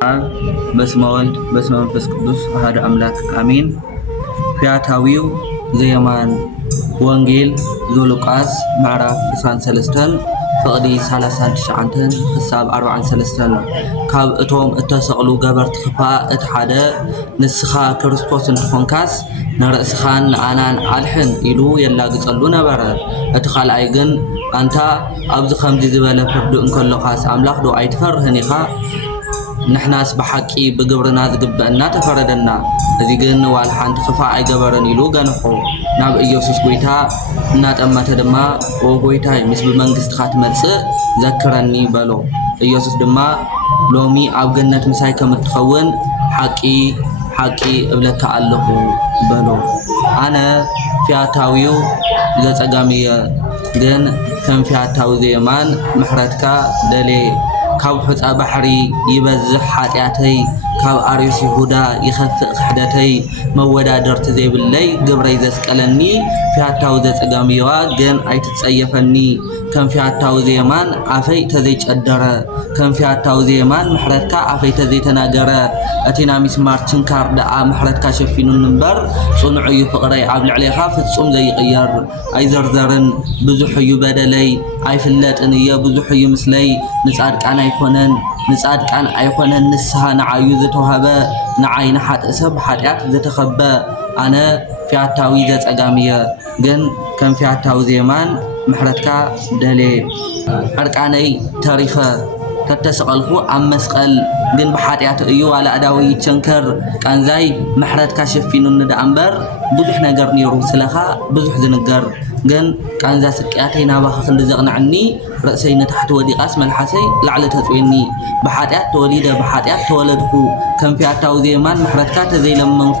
በስመ ወልድ በስመ መንፈስ ቅዱስ አሐዱ አምላክ አሜን። ፊያታዊው ዘየማን ወንጌል ዘሉቃስ ምዕራፍ 23 ፍቅዲ 39 ክሳብ 43 ካብ እቶም እተሰቕሉ ገበርቲ ክፋእ እቲ ሓደ ንስኻ ክርስቶስ እንትኾንካስ ንርእስኻን ንኣናን ኣልሕን ኢሉ የላግጸሉ ነበረ። እቲ ካልኣይ ግን ኣንታ ኣብዚ ከምዚ ዝበለ ፍርዲ እንከለኻስ ኣምላኽ ዶ ኣይትፈርህን ኢኻ? ንሕናስ ብሓቂ ብግብርና ዝግበአና ተፈረደና። እዚ ግን ዋል ሓንቲ ክፋእ ኣይገበረን ኢሉ ገንሖ ናብ ኢየሱስ ጎይታ እናጠመተ ድማ ወጎይታይ ምስ ብመንግስትኻ ትመጽእ ዘክረኒ በሎ። ኢየሱስ ድማ ሎሚ ኣብ ገነት ምሳይ ከም እትኸውን ሓቂ እብለካ ኣለኹ በሎ። ኣነ ፊያታዊው ዘጸጋምየ ግን ከም ፊያታዊ ዘየማን ምሕረትካ ደልየ። ካብ ሑፃ ባሕሪ ይበዝሕ ሓጢአተይ ካብ ኣርዮስ ይሁዳ ይኸፍእ ክሕደተይ መወዳደርቲ ዘይብለይ ግብረይ ዘስቀለኒ ፊያታዊ ዘጸጋምየዋ ግን ኣይትጸየፈኒ። ከም ፊያታዊ ዘየማን ኣፈይ ተዘይጨደረ ከም ፊያታዊ ዘየማን ምሕረትካ ኣፈይ ተዘይተናገረ። እቲ ናይ ሚስማር ችንካር ደኣ ምሕረትካ ሸፊኑን እምበር ጽኑዕ እዩ ፍቕረይ ኣብ ልዕሌኻ ፍጹም ዘይቕየር። ኣይዘርዘርን ብዙሕ እዩ በደለይ ኣይፍለጥን እየ ብዙሕ እዩ ምስለይ። ንጻድቃን ኣይኮነን ንስሓ ንዓዩ ዝተውሃበ ንዓይ ንሓጥእ ሰብ ሓጢአት ዝተኸበ። ኣነ ፊያታዊ ዘጸጋምየ ግን ከም ፊያታዊ ዘየማን ምሕረትካ ደልየ። ዕርቃነይ ተሪፈ ተተሰቐልኩ ኣብ መስቀል ግን ብሓጢአት እዩ ዋላ ኣዳዊ ይቸንከር። ቃንዛይ ምሕረትካ ሸፊኑኒ ደኣ እምበር ብዙሕ ነገር ነይሩ ስለኻ ብዙሕ ዝንገር። ግን ቃንዛ ስቅያተይ ናባኻ ክንዲ ዘቕንዕኒ ርእሰይ ንታሕቲ ወዲቓስ መልሓሰይ ላዕሊ ተጽዌኒ። ብሓጢአት ተወሊደ ብሓጢአት ተወለድኩ ከም ፊያታዊ ዘየማን ምሕረትካ ተዘይለመንኩ።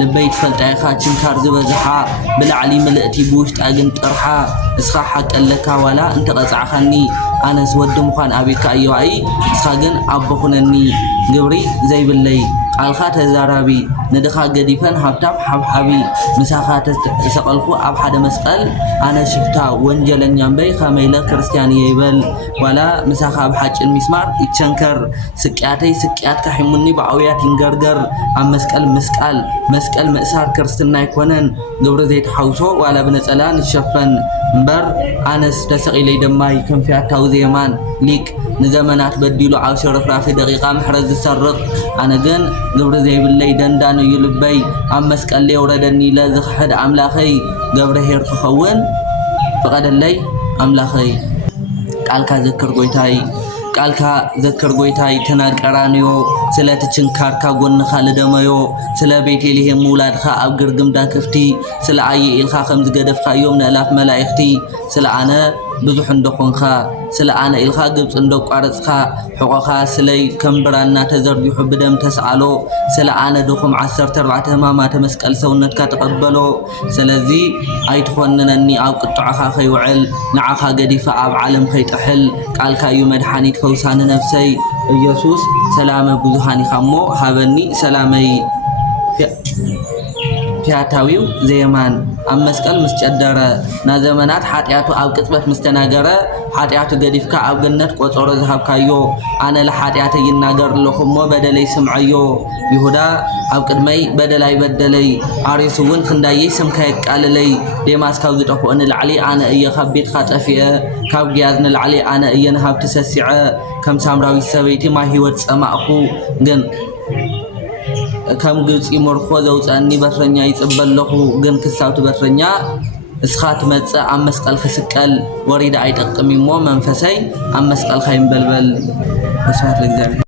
ልበይ ትፈልጣ ኢኻ ችንካር ዝበዝሓ ብላዕሊ ምልእቲ ብውሽጣ ግን ጥርሓ። እስኻ ሓቀለካ ዋላ እንተቐጻዕኻኒ ኣነስ ወዲ ምዃን ኣቤትካ እየዋኢ እስኻ ግን ኣቦ ኹነኒ። ግብሪ ዘይብለይ ቃልካ ተዛራቢ ንድኻ ገዲፈን ሃብታም ሓብሓቢ። ምሳኻ ተሰቐልኩ ኣብ ሓደ መስቀል ኣነ ሽፍታ ወንጀለኛ እምበይ ከመይለ ክርስቲያን እየ ይበል። ዋላ ምሳኻ ኣብ ሓጭን ሚስማር ይቸንከር ስቅያተይ ስቅያትካ ሒሙኒ ብዓውያት ይንገርገር። ኣብ መስቀል መስቀል ምእሳር ክርስትና ኣይኮነን ግብሪ ዘይተሓውሶ ዋላ ብነጸላ ንሸፈን እምበር ኣነስ ተሰቒለይ ደማይ ከም ፊያታዊ ዘየማን ሊቅ ንዘመናት በዲሉ ኣብ ሽርፍራፊ ደቂቓ ምሕረት ዝሰርቕ። ኣነ ግን ግብሪ ዘይብለይ ደንዳን እዩ ልበይ ኣብ መስቀል የውረደኒ ለዝኽሕድ ኣምላኸይ። ገብረ ሄር ክኸውን ፍቐደለይ ኣምላኸይ። ቃልካ ዘክር ጎይታይ ተናቀራንዮ ስለቲ ችንካርካ ጎንኻ ልደመዮ። ስለ ቤተልሔም ምውላድኻ ኣብ ግርግምዳ ክፍቲ ስለ ኣየ ኢልኻ ከም ዝገደፍካዮም ንእላፍ መላእኽቲ። ስለ ኣነ ብዙሕ እንደኾንካ ስለ ኣነ ኢልኻ ግብፅ እንደቋረጽካ ሕቆኻ ስለይ ከም ብራና ተዘርጊሑ ብደም ተሰኣሎ። ስለ ኣነ ድኹም 14 ሕማማተ መስቀል ሰውነትካ ተቐበሎ። ስለዚ ኣይትኾንነኒ ኣብ ቅጥዖኻ ኸይውዕል ንዓኻ ገዲፈ ኣብ ዓለም ኸይጥሕል። ቃልካ እዩ መድሓኒት ፈውሳኒ ነፍሰይ ኢየሱስ ሰላመ ብዙሃን ኢኻ እሞ ሃበኒ ሰላመይ። ፊያታዊው ዘየማን ኣብ መስቀል ምስ ጨደረ ና ዘመናት ሓጢአቱ ኣብ ቅጽበት ምስ ተናገረ ሓጢአቱ ገዲፍካ ኣብ ገነት ቆጸሮ ዝሃብካዮ። ኣነ ለሓጢአተይ ይናገር ኣለኹ እሞ በደለይ ስምዐዮ። ይሁዳ ኣብ ቅድመይ በደላይ በደለይ ኣርዮስ እውን ክንዳየይ ስምካ የቃልለይ። ዴማስ ካብ ዝጠፍኦ ንላዕሊ ኣነ እየ ካብ ቤትካ ጠፊአ ካብ ግያዝ ንላዕሊ ኣነ እየ ንሃብቲ ሰሲዐ። ከም ሳምራዊት ሰበይቲ ማይ ህይወት ጸማእኹ ግን ከም ግብፂ ምርኮ ዘውፀአኒ በትረኛ ይጽበለኹ። ግን ክሳብቲ በትረኛ እስኻ ትመጽእ ኣብ መስቀል ክስቀል ወሪዳ ኣይጠቅም እሞ መንፈሰይ ኣብ መስቀልካ ይንበልበል። ወስብሐት ለእግዚአብሔር።